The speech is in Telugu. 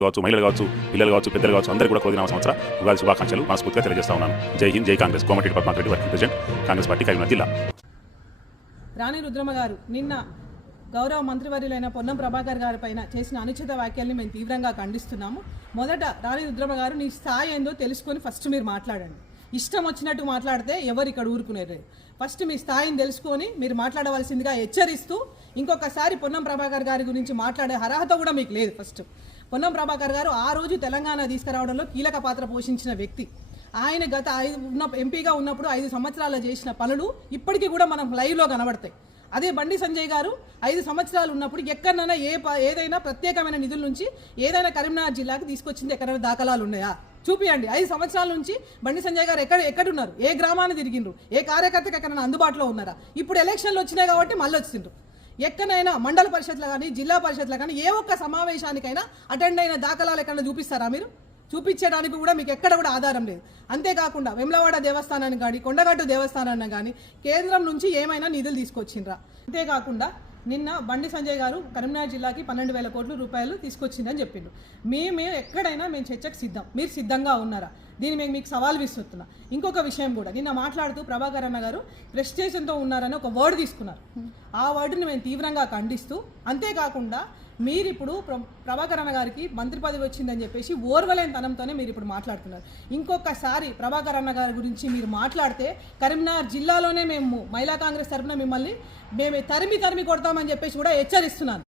కావచ్చు, మహిళలు కావచ్చు, పిల్లలు కావచ్చు, పెద్దలు కావచ్చు, అందరూ కూడా కోదిన సంవత్సర ఉగాది శుభాకాంక్షలు మనస్ఫూర్తిగా తెలియజేస్తా ఉన్నాను. జై హింద్, జై Congress. Komatireddy Padmakar working president, Congress party, Karimnagar జిల్లా. రాణి రుద్రమ గారు నిన్న గౌరవ మంత్రివర్యులైన పొన్నం ప్రభాకర్ గారి పైన చేసిన అనుచిత వ్యాఖ్యల్ని మేము తీవ్రంగా ఖండిస్తున్నాము. మొదట రాణి రుద్రమ గారు నీ స్థాయి ఏందో తెలుసుకొని ఫస్ట్ మీరు మాట్లాడండి. ఇష్టం వచ్చినట్టు మాట్లాడితే ఎవరు ఇక్కడ ఊరుకునేది? ఫస్ట్ మీ స్థాయిని తెలుసుకొని మీరు మాట్లాడవలసిందిగా హెచ్చరిస్తూ, ఇంకొకసారి పొన్నం ప్రభాకర్ గారి గురించి మాట్లాడే అర్హత కూడా మీకు లేదు. ఫస్ట్ పొన్నం ప్రభాకర్ గారు ఆ రోజు తెలంగాణ తీసుకురావడంలో కీలక పాత్ర పోషించిన వ్యక్తి. ఆయన గత ఎంపీగా ఉన్నప్పుడు 5 సంవత్సరాలు చేసిన పనులు ఇప్పటికీ కూడా మనం లైవ్లో కనబడతాయి. అదే బండి సంజయ్ గారు 5 సంవత్సరాలు ఉన్నప్పుడు ఎక్కడైనా ఏదైనా ప్రత్యేకమైన నిధుల నుంచి ఏదైనా కరీంనగర్ జిల్లాకి తీసుకొచ్చింది ఎక్కడైనా దాఖలాలు ఉన్నాయా? చూపియండి. 5 సంవత్సరాల నుంచి బండి సంజయ్ గారు ఎక్కడున్నారు? ఏ గ్రామాన్ని తిరిగిండ్రు? ఏ కార్యకర్తకి ఎక్కడైనా అందుబాటులో ఉన్నారా? ఇప్పుడు ఎలక్షన్లు వచ్చినాయి కాబట్టి మళ్ళీ వచ్చిండ్రు. ఎక్కడైనా మండల పరిషత్లో కానీ జిల్లా పరిషత్లో కానీ ఏ ఒక్క సమావేశానికైనా అటెండ్ అయిన దాఖలాలు ఎక్కడైనా చూపిస్తారా? మీరు చూపించడానికి కూడా మీకు ఎక్కడ కూడా ఆధారం లేదు. అంతేకాకుండా వేములవాడ దేవస్థానాన్ని కానీ కొండగట్టు దేవస్థానాన్ని కానీ కేంద్రం నుంచి ఏమైనా నిధులు తీసుకొచ్చిండ్రా? అంతేకాకుండా నిన్న బండి సంజయ్ గారు కరీంనగర్ జిల్లాకి 12,000 కోట్ల రూపాయలు తీసుకొచ్చిందని చెప్పిండు. మేము ఎక్కడైనా మేము చర్చకు సిద్ధం. మీరు సిద్ధంగా ఉన్నారా? దీన్ని మేము మీకు సవాల్ విస్తున్నా. ఇంకొక విషయం కూడా, నిన్న మాట్లాడుతూ ప్రభాకర్ అన్న గారు ప్రెస్టేషన్తో ఉన్నారని ఒక వర్డ్ తీసుకున్నారు. ఆ వర్డ్ని మేము తీవ్రంగా ఖండిస్తూ, అంతేకాకుండా మీరు ఇప్పుడు ప్రభాకర్ అన్న గారికి మంత్రి పదవి వచ్చిందని చెప్పేసి ఓర్వలేని తనంతోనే మీరు ఇప్పుడు మాట్లాడుతున్నారు. ఇంకొకసారి ప్రభాకర్ అన్న గారి గురించి మీరు మాట్లాడితే కరీంనగర్ జిల్లాలోనే మేము మహిళా కాంగ్రెస్ తరఫున మిమ్మల్ని తరిమి కొడతామని చెప్పేసి కూడా హెచ్చరిస్తున్నాను.